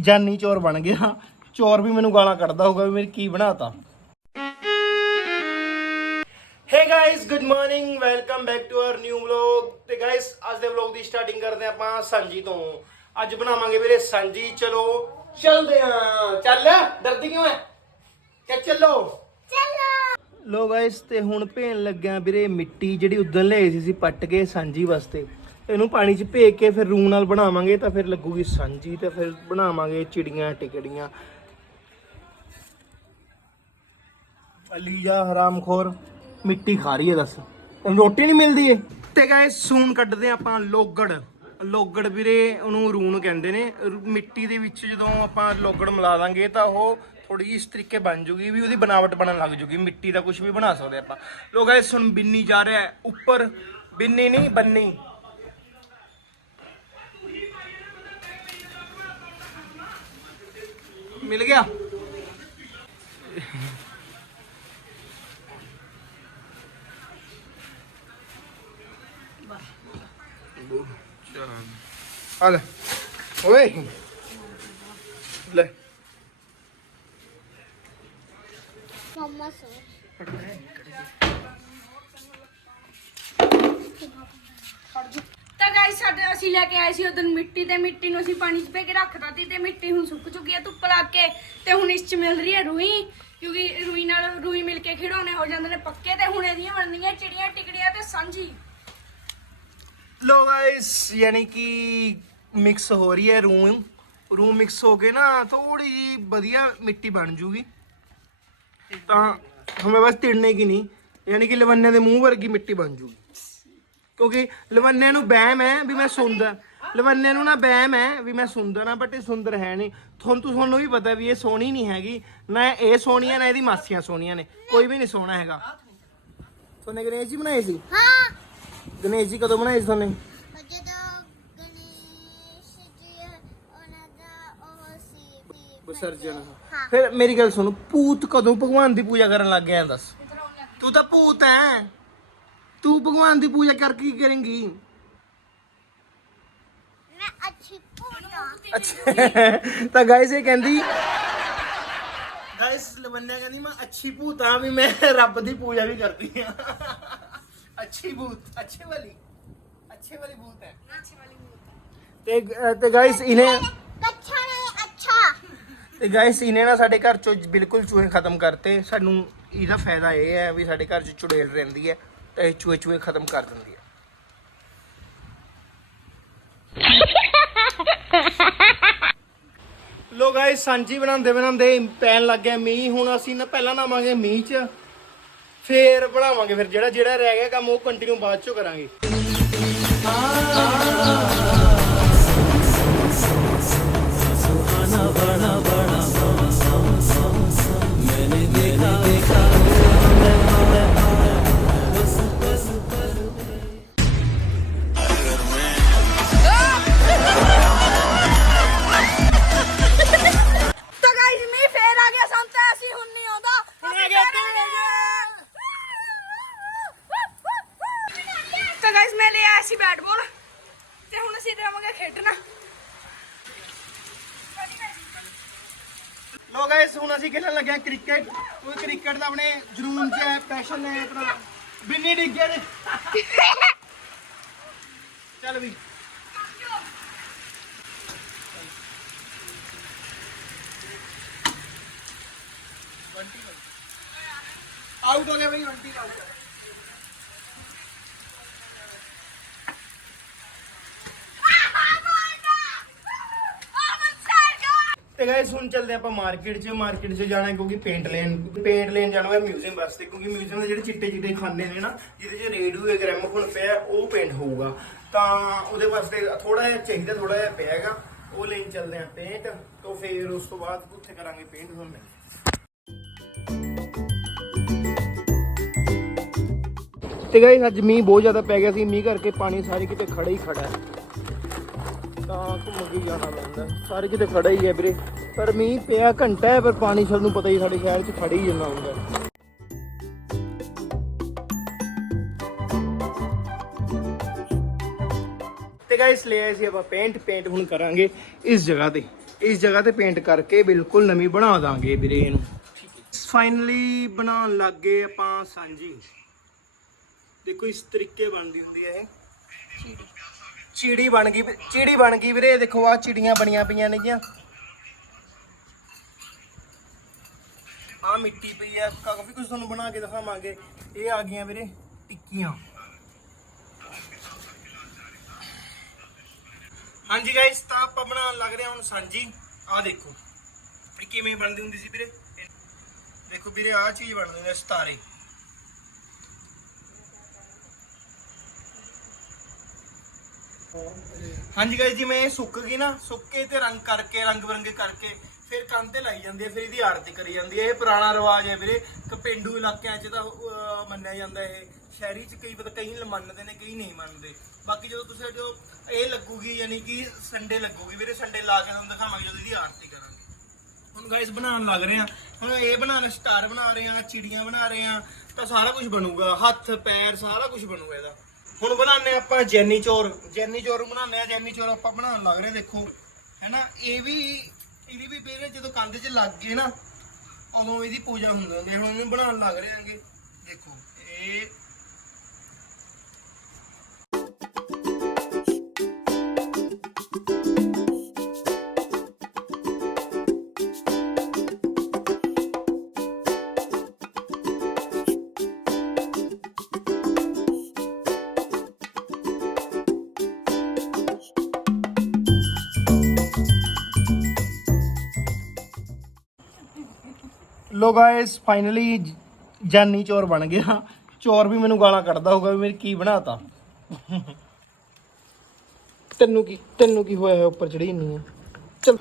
ਜਾਨੀ ਚੋਰ ਬਣ ਗਿਆ। ਚੋਰ ਵੀ ਮੈਨੂੰ ਗਾਲਾਂ ਕੱਢਦਾ ਹੋਊਗਾ ਵੀ ਮੇਰੀ ਕੀ ਬਣਾਤਾ। Hey guys good morning welcome back to our new vlog ਤੇ ਗਾਇਸ ਅੱਜ ਦੇ ਵਲੌਗ ਦੀ ਸਟਾਰਟਿੰਗ ਕਰਦੇ ਆਪਾਂ ਸਾਂਝੀ ਤੋਂ। ਅੱਜ ਬਣਾਵਾਂਗੇ ਵੀਰੇ ਸਾਂਝੀ ਚਲੋ ਚੱਲਦੇ ਆਂ ਚੱਲ ਡਰਦੀ ਕਿਉਂ ਐ? ਕਿ ਚੱਲੋ। ਲੋ ਗਾਇਸ ਤੇ ਹੁਣ ਭੇਣ ਲੱਗਿਆ ਵੀਰੇ ਮਿੱਟੀ ਜਿਹੜੀ ਉਦੋਂ ਲਿਆਈ ਸੀ ਸੀ ਪੱਟ ਕੇ ਸਾਂਝੀ ਵਾਸਤੇ। ਇਹਨੂੰ ਪਾਣੀ 'ਚ ਭੇਜ ਕੇ ਫਿਰ ਰੂਹ ਨਾਲ ਬਣਾਵਾਂਗੇ ਤਾਂ ਫਿਰ ਲੱਗੂਗੀ ਸਾਂਝੀ ਤੇ ਫਿਰ ਬਣਾਵਾਂਗੇ ਚਿੜੀਆਂ, ਟਿਕੜੀਆਂ। ਅਲੀਜਾ ਹਰਾਮਖੋਰ, ਮਿੱਟੀ ਖਾ ਰਹੀ ਹੈ ਦੱਸ। ਰੋਟੀ ਨਹੀਂ ਮਿਲਦੀ ਏ ਤੇ ਗਾਇਸ ਸੂਨ ਕੱਢਦੇ ਆਪਾਂ ਲੋਗੜ। ਲੋਗੜ ਵੀਰੇ ਉਹਨੂੰ ਰੂਨ ਕਹਿੰਦੇ ਨੇ। ਮਿੱਟੀ ਦੇ ਵਿੱਚ ਜਦੋਂ ਆਪਾਂ ਲੋਗੜ ਮਿਲਾ ਦਾਂਗੇ ਤਾਂ ਉਹ ਥੋੜੀ ਜਿਹੀ ਇਸ ਤਰੀਕੇ ਬਣ ਜੂਗੀ ਵੀ ਉਹਦੀ ਬਣਾਵਟ ਬਣਨ ਲੱਗ ਜੂਗੀ। ਮਿੱਟੀ ਦਾ ਕੁਝ ਵੀ ਬਣਾ ਸਕਦੇ ਆਪਾਂ। ਲੋ ਗਾਇਸ ਹੁਣ ਬਿੰਨੀ ਜਾ ਰਿਹਾ ਉੱਪਰ ਬਿੰਨੀ ਨਹੀਂ, ਬੰਨੀ। ਮਿਲ ਗਿਆ ਆ ਲੈ ਓਏ ਲੈ ਮਮਾ ਸੋ ਤਾਂ ਗਾਇਸ ਸਾਡੇ ਅਸੀਂ ਲੈ ਕੇ ਆਏ ਸੀ ਉਦੋਂ ਮਿੱਟੀ ਤੇ ਮਿੱਟੀ ਨੂੰ ਅਸੀਂ ਪਾਣੀ 'ਚ ਭੇ ਕੇ ਰੱਖਦਾ ਸੀ ਤੇ ਮਿੱਟੀ ਹੁਣ ਸੁੱਕ ਚੁੱਕੀ ਹੈ ਧੁੱਪ ਲੱਗ ਕੇ ਤੇ ਹੁਣ ਇਸ 'ਚ ਮਿਲ ਰਹੀ ਹੈ ਰੂਈ, ਕਿਉਂਕਿ ਰੂਈ ਨਾਲ ਰੂਈ ਮਿਲ ਕੇ ਖਿਡੌਣੇ ਹੋ ਜਾਂਦੇ ਨੇ ਪੱਕੇ ਤੇ ਹੁਣ ਇਹਦੀਆਂ ਬਣਦੀਆਂ ਚਿੜੀਆਂ ਟਿਕੜੀਆਂ ਤੇ ਸਾਂਝੀ। ਲੋ ਗਾਇਸ ਯਾਨੀ ਕਿ ਮਿਕਸ ਹੋ ਰਹੀ ਹੈ ਰੂਮ ਰੂਮ ਮਿਕਸ ਹੋ ਕੇ ਨਾ ਥੋੜੀ ਜੀ ਵਧੀਆ ਮਿੱਟੀ ਬਣ ਜੂਗੀ। ਤਾਂ ਹਮੇ ਬਸ ਤਿੜਨੇ ਕੀ ਨਹੀਂ, ਯਾਨੀ ਕਿ ਲਵੰਨੇ ਦੇ ਮੂੰਹ ਵਰਗੀ ਮਿੱਟੀ ਬਣ ਜੂਗੀ। ਕਿਉਂਕਿ ਲਵੰਨੇ ਨੂੰ ਬਹਿਮ ਹੈ ਵੀ ਮੈਂ ਸੁੰਦਰ। ਲਵੰਨੇ ਨੂੰ ਨਾ ਬਹਿਮ ਹੈ ਵੀ ਮੈਂ ਸੁੰਦਰ ਆ ਬਟ ਇਹ ਸੁੰਦਰ ਹੈ ਨਹੀਂ। ਤੁਹਾਨੂੰ ਤੋਂ ਤੁਹਾਨੂੰ ਵੀ ਪਤਾ ਵੀ ਇਹ ਸੋਹਣੀ ਨਹੀਂ ਹੈਗੀ। ਨਾ ਇਹ ਸੋਹਣੀ ਹੈ ਨਾ ਇਹਦੀ ਮਾਸੀਆਂ ਸੋਹਣੀਆਂ ਨੇ। ਕੋਈ ਵੀ ਨਹੀਂ ਸੋਹਣਾ ਹੈਗਾ। ਤੁਹਾਨੇ ਗਣੇਸ਼ ਜੀ ਬਣਾਏ ਸੀ? ਹਾਂ। ਗਣੇਸ਼ ਜੀ ਕਦੋਂ ਬਣਾਏ ਸੀ ਤੁਹਾਨੇ? ਜਦੋਂ ਗਣੇਸ਼ ਜੀ ਉਹਨਾਂ ਦਾ ਉਹ ਸੀ ਵਿਸਰਜਨ। ਹਾਂ। ਫਿਰ ਮੇਰੀ ਗੱਲ ਸੁਣ ਭੂਤ ਕਦੋਂ ਭਗਵਾਨ ਦੀ ਪੂਜਾ ਕਰਨ ਲੱਗ ਗਿਆ ਦੱਸ। ਤੂੰ ਤਾਂ ਭੂਤ ਐ ਤੂੰ ਭਗਵਾਨ ਦੀ ਪੂਜਾ ਕਰ ਕੀ ਕਰੇਂਗੀ? ਤਾਂ ਗਾਇਸ ਇਹ ਕਹਿੰਦੀ ਗਾਇਸ ਲਵੰਨਿਆ ਕਹਿੰਦੀ ਮੈਂ ਅੱਛੀ ਭੂਤ ਆ ਵੀ ਮੈਂ ਰੱਬ ਦੀ ਪੂਜਾ ਵੀ ਕਰਦੀ ਆ ਅੱਛੀ ਭੂਤ ਅੱਛੇ ਵਾਲੀ। ਅੱਛੇ ਵਾਲੀ ਭੂਤ ਹੈ। ਤੇ ਤੇ ਗਾਇਸ ਇਹਨੇ ਕੱਛਾ ਨਹੀਂ ਅੱਛਾ। ਤੇ ਗਾਇਸ ਇਹਨੇ ਨਾ ਸਾਡੇ ਘਰ ਚੋਂ ਬਿਲਕੁਲ ਚੂਹੇ ਖਤਮ ਕਰਤੇ। ਸਾਨੂੰ ਇਹਦਾ ਫਾਇਦਾ ਇਹ ਹੈ ਵੀ ਸਾਡੇ ਘਰ ਚ ਚੁੜੇਲ ਰਹਿੰਦੀ ਹੈ। ਤਾਂ ਇਹ ਚੂਹੇ ਚੂਹੇ ਖਤਮ ਕਰ ਦਿੰਦੀ ਹੈ ਲੋ ਗਾਇਸ ਸਾਂਝੀ ਬਣਾਉਂਦੇ ਬਣਾਉਂਦੇ ਪੈਣ ਲੱਗ ਗਿਆ ਮੀਂਹ। ਹੁਣ ਅਸੀਂ ਨਾ ਪਹਿਲਾਂ ਨਾਵਾਂਗੇ ਮੀਂਹ ਚ, ਫੇਰ ਬਣਾਵਾਂਗੇ ਫਿਰ ਜਿਹੜਾ ਜਿਹੜਾ ਰਹਿ ਗਿਆ ਕੰਮ, ਉਹ ਕੰਟੀਨਿਊ ਬਾਅਦ ਚੋਂ ਕਰਾਂਗੇ। ਤਾਂ ਲੋ ਗਾਇਸ ਹੁਣ ਅਸੀਂ ਖੇਡਣ ਲੱਗੇ ਹਾਂ ਕ੍ਰਿਕਟ। ਕੋਈ ਕ੍ਰਿਕਟ ਦਾ ਆਪਣੇ ਜਨੂਨ ਚ ਹੈ ਪੈਸ਼ਨ ਹੈ ਆਪਣਾ। ਬਿੰਨੀ ਡਿੱਗੇ ਨੇ ਚੱਲ ਵੀ। ਆਊਟ ਹੋ ਗਿਆ ਬਈ 20 ਆਊਟ। ਗਾਇਸ ਹੁਣ ਚੱਲਦੇ ਆਪਾਂ ਮਾਰਕੀਟ 'ਚ ਮਾਰਕੀਟ 'ਚ ਜਾਣਾ ਕਿਉਂਕਿ ਪੇਂਟ ਲੈਣ ਪੇਂਟ ਲੈਣ ਜਾਣਾ ਹੈ ਮਿਊਜ਼ੀਅਮ ਵਾਸਤੇ, ਕਿਉਂਕਿ ਮਿਊਜ਼ੀਅਮ ਦੇ ਜਿਹੜੇ ਚਿੱਟੇ ਚਿੱਟੇ ਖਾਨੇ ਨੇ ਨਾ, ਜਿਹਦੇ 'ਚ ਰੇਡੂ ਗ੍ਰਾਮੋਫੋਨ ਪਿਆ, ਉਹ ਪੇਂਟ ਹੋਊਗਾ। ਤਾਂ ਉਹਦੇ ਵਾਸਤੇ ਥੋੜਾ ਜਿਹਾ ਚਾਹੀਦਾ ਥੋੜਾ ਜਿਹਾ ਪਿਆ ਉਹ ਲੈਣ ਚੱਲਦੇ ਆ ਪੇਂਟ ਤੋਂ ਫਿਰ ਉਸ ਤੋਂ ਬਾਅਦ ਉੱਥੇ ਕਰਾਂਗੇ ਪੇਂਟ ਤੁਹਾਨੂੰ ਮਿਲਦੇ ਤੇ ਗਾਇਸ ਅੱਜ ਮੀਂਹ ਬਹੁਤ ਜ਼ਿਆਦਾ ਪੈ ਗਿਆ ਸੀ, ਮੀਂਹ ਕਰਕੇ ਪਾਣੀ ਸਾਰੇ ਕਿਤੇ ਖੜਾ ਹੀ ਖੜਾ ਹੈ। ਤਾਂ ਘੁੰਮ ਕੇ ਜਾਣਾ ਪੈਂਦਾ, ਸਾਰੇ ਕਿਤੇ ਖੜਾ ਹੀ ਹੈ ਵੀਰੇ। ਪਰ ਮੀਂਹ ਪਿਆ ਘੰਟਾ ਹੈ ਪਰ ਪਾਣੀ ਸਾਨੂੰ ਪਤਾ ਹੀ ਸਾਡੇ ਸ਼ਹਿਰ 'ਚ ਖੜਾ ਜਾਂਦਾ ਹੁੰਦਾ ਹੈ। ਤੇ ਗਾਇਸ ਲੈ ਆਏ ਸੀ ਆਪਾਂ ਪੇਂਟ ਪੇਂਟ ਹੁਣ ਕਰਾਂਗੇ ਇਸ ਜਗ੍ਹਾ ਤੇ। ਇਸ ਜਗ੍ਹਾ ਤੇ ਪੇਂਟ ਕਰਕੇ ਬਿਲਕੁਲ ਨਵੀਂ ਬਣਾ ਦਾਂਗੇ ਵੀਰੇ ਇਹਨੂੰ। ਫਾਈਨਲੀ ਬਣਾਉਣ ਲੱਗ ਗਏ ਆਪਾਂ ਸਾਂਝੀ। ਦੇਖੋ ਇਸ ਤਰੀਕੇ ਬਣਦੀ ਹੁੰਦੀ ਹੈ ਇਹ। ਚਿੜੀ। ਬਣ ਗਈ ਚਿੜੀ ਬਣ ਗਈ ਵੀਰੇ ਦੇਖੋ ਆ ਚਿੜੀਆਂ ਬਣੀਆਂ ਪਈਆਂ ਨੇ ਆ ਮਿੱਟੀ ਪਈ ਆ। ਕਾਫੀ ਕੁਝ ਤੁਹਾਨੂੰ ਬਣਾ ਕੇ ਦਿਖਾਵਾਂਗੇ। ਇਹ ਆ ਗਈਆਂ ਵੀਰੇ ਟਿੱਕੀਆਂ। ਹਾਂਜੀ ਗਾਇਸ ਤਾਂ ਆਪਾਂ ਬਣਾਉਣ ਲੱਗ ਰਹੇ ਹਾਂ ਹੁਣ ਸਾਂਝੀ। ਆ ਦੇਖੋ। ਇਹ ਕਿਵੇਂ ਬਣਦੀ ਹੁੰਦੀ ਸੀ ਵੀਰੇ? ਦੇਖੋ ਵੀਰੇ ਆ ਚੀਜ਼ ਬਣਦੀ ਹੁੰਦੀ ਹੈ ਸਤਾਰੇ। ਹਾਂਜੀ ਗਾਇਸ ਜਿਵੇਂ ਇਹ ਸੁੱਕ ਗਈ ਨਾ, ਸੁੱਕੇ ਤੇ ਰੰਗ ਕਰਕੇ, ਰੰਗ ਬਰੰਗੇ ਕਰਕੇ ਫਿਰ ਕੰਨ ਤੇ ਲਾਈ ਜਾਂਦੀ ਹੈ ਫਿਰ ਇਹਦੀ ਆਰਤੀ ਕਰੀ ਜਾਂਦੀ ਹੈ। ਇਹ ਪੁਰਾਣਾ ਰਿਵਾਜ ਹੈ ਵੀਰੇ। ਕਿ ਪਿੰਡੂ ਇਲਾਕਿਆਂ 'ਚ ਤਾਂ ਅਹ, ਮੰਨਿਆ ਜਾਂਦਾ ਇਹ। ਸ਼ਹਿਰੀ 'ਚ ਕਈ ਪਤਾ ਕਈ ਮੰਨਦੇ ਨੇ ਕਈ ਨਹੀਂ ਮੰਨਦੇ। ਬਾਕੀ ਜਦੋਂ ਤੁਸੀਂ ਜੋ ਇਹ ਲੱਗੂਗੀ ਯਾਨੀ ਕਿ ਸੰਡੇ ਲੱਗੂਗੀ ਵੀਰੇ ਸੰਡੇ ਲਾ ਕੇ ਤੁਹਾਨੂੰ ਦਿਖਾਵਾਂਗੇ ਜਦੋਂ ਇਹਦੀ ਆਰਤੀ ਕਰਾਂਗੇ। ਹੁਣ ਗਾਇਸ ਬਣਾਉਣ ਲੱਗ ਰਹੇ ਆ ਹੁਣ ਇਹ ਬਣਾਉਣਾ ਸਟਾਰ ਬਣਾ ਰਹੇ ਆ ਚਿੜੀਆਂ ਬਣਾ ਰਹੇ ਆ ਤਾਂ ਸਾਰਾ ਕੁਝ ਬਣੂਗਾ। ਹੱਥ ਪੈਰ ਸਾਰਾ ਕੁਝ ਬਣੂਗਾ ਇਹਦਾ। ਹੁਣ ਬਣਾਉਂਦੇ ਹਾਂ ਆਪਾਂ ਜੈਨੀ ਚੋਰ। ਜੈਨੀ ਚੋਰ ਬਣਾਉਂਦੇ ਆ ਜੈਨੀ ਚੋਰ ਆਪਾਂ ਬਣਾਉਣ ਲੱਗ ਰਹੇ ਆ, ਦੇਖੋ। ਹੈਨਾ ਇਹ ਵੀ ਇਹਦੀ ਵੀ ਵੀਰੇ ਜਦੋਂ ਕੰਧ 'ਚ ਲੱਗ ਗਏ ਨਾ, ਉਦੋਂ ਇਹਦੀ ਪੂਜਾ ਹੁੰਦੀ ਹੁੰਦੀ ਹੈ। ਹੁਣ ਇਹਨੂੰ ਬਣਾਉਣ ਲੱਗ ਰਹੇ ਆਂਗੇ ਦੇਖੋ, ਇਹ ਲੋ ਗਾਇਸ ਫਾਈਨਲੀ ਜਾਨੀ ਚੋਰ ਬਣ ਗਿਆ। ਚੋਰ ਵੀ ਮੈਨੂੰ ਗਾਲਾਂ ਕੱਢਦਾ ਹੋਊਗਾ ਵੀ ਮੇਰੀ ਕੀ ਬਣਾਤਾ। ਤੈਨੂੰ ਕੀ ਤੈਨੂੰ ਕੀ ਹੋਇਆ ਹੈ ਉੱਪਰ ਚੜੀ ਨਹੀਂ ਆ ਚਲ।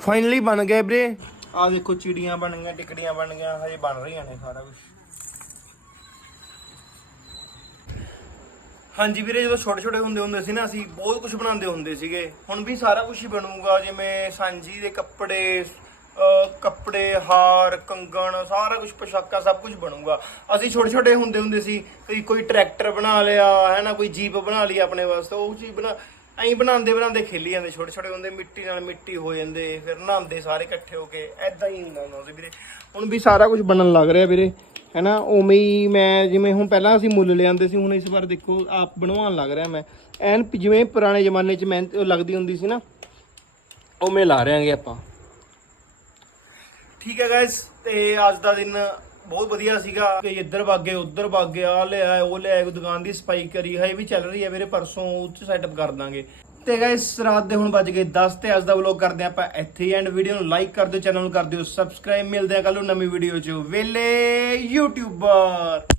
ਫਾਈਨਲੀ ਬਣ ਗਏ ਵੀਰੇ। ਆ ਦੇਖੋ ਚਿੜੀਆਂ ਬਣ ਗਈਆਂ ਟਿਕੜੀਆਂ ਬਣ ਗਈਆਂ ਹਜੇ ਬਣ ਰਹੀਆਂ ਨੇ ਸਾਰਾ ਕੁਝ ਹਾਂਜੀ ਵੀਰੇ ਜਦੋਂ ਛੋਟੇ ਛੋਟੇ ਹੁੰਦੇ ਹੁੰਦੇ ਸੀ ਨਾ ਅਸੀਂ ਬਹੁਤ ਕੁਝ ਬਣਾਉਂਦੇ ਹੁੰਦੇ ਸੀਗੇ। ਹੁਣ ਵੀ ਸਾਰਾ ਕੁਝ ਹੀ ਬਣੂਗਾ ਜਿਵੇਂ ਸਾਂਝੀ ਦੇ ਕੱਪੜੇ ਕੱਪੜੇ, ਹਾਰ, ਕੰਗਣ, ਸਾਰਾ ਕੁਝ ਪੋਸ਼ਾਕਾਂ ਸਭ ਕੁਝ ਬਣੂਗਾ। ਅਸੀਂ ਛੋਟੇ ਛੋਟੇ ਹੁੰਦੇ ਹੁੰਦੇ ਸੀ, ਕੋਈ ਕੋਈ ਟਰੈਕਟਰ ਬਣਾ ਲਿਆ ਹੈ ਨਾ ਕੋਈ ਜੀਪ ਬਣਾ ਲਈ ਆਪਣੇ ਵਾਸਤੇ, ਉਹ ਚੀਜ਼ ਬਣਾ, ਐਂ ਬਣਾਉਂਦੇ ਬਣਾਉਂਦੇ ਖੇਲੀ ਜਾਂਦੇ ਛੋਟੇ ਛੋਟੇ ਹੁੰਦੇ, ਮਿੱਟੀ ਨਾਲ ਮਿੱਟੀ ਹੋ ਜਾਂਦੇ, ਫਿਰ ਨਹਾਉਂਦੇ ਸਾਰੇ ਇਕੱਠੇ ਹੋ ਕੇ ਐਦਾਂ ਹੀ ਹੁੰਦਾ ਹੁੰਦਾ ਸੀ ਵੀਰੇ। ਹੁਣ ਵੀ ਸਾਰਾ ਕੁਝ ਬਣਨ ਲੱਗ ਰਿਹਾ ਵੀਰੇ, ਹੈਨਾ, ਉਵੇਂ ਹੀ ਮੈਂ, ਜਿਵੇਂ ਹੁਣ ਪਹਿਲਾਂ ਅਸੀਂ ਮੁੱਲ ਲਿਆਂਦੇ ਸੀ, ਹੁਣ ਇਸ ਵਾਰ ਦੇਖੋ, ਆਪ ਬਣਵਾਉਣ ਲੱਗ ਰਿਹਾ ਮੈਂ। ਐਨ ਜਿਵੇਂ ਪੁਰਾਣੇ ਜ਼ਮਾਨੇ 'ਚ ਮਿਹਨਤ ਲੱਗਦੀ ਹੁੰਦੀ ਸੀ ਨਾ, ਉਵੇਂ ਲਾ ਰਿਆਂਗੇ ਆਪਾਂ। ਠੀਕ ਹੈ ਗਾਇਸ ਤੇ ਅੱਜ ਦਾ ਦਿਨ ਬਹੁਤ ਵਧੀਆ ਸੀਗਾ। ਕਿ ਇੱਧਰ ਵਾਗੇ ਉੱਧਰ ਵਾਗੇ ਆ ਲਿਆ ਉਹ ਲਿਆ ਦੁਕਾਨ ਦੀ ਸਫ਼ਾਈ ਕਰੀ ਹੈ ਇਹ ਵੀ ਚੱਲ ਰਹੀ ਹੈ ਮੇਰੇ ਪਰਸੋਂ ਉੱਚ ਸੈਟਅਪ ਕਰ ਦਾਂਗੇ। ਤੇ ਗਾਇਸ ਰਾਤ ਦੇ ਹੁਣ ਵੱਜ ਗਏ 10 ਤੇ ਅੱਜ ਦਾ ਵਲੌਗ ਕਰਦੇ ਆਪਾਂ ਇੱਥੇ ਐਂਡ ਵੀਡੀਓ ਨੂੰ ਲਾਈਕ ਕਰ ਦਿਓ ਚੈਨਲ ਨੂੰ ਕਰ ਦਿਓ ਸਬਸਕ੍ਰਾਈਬ ਮਿਲਦੇ ਆ ਕੱਲ ਨੂੰ ਨਵੀਂ ਵੀਡੀਓ 'ਚ। ਵੇਲੇ ਯੂਟਿਊਬਰ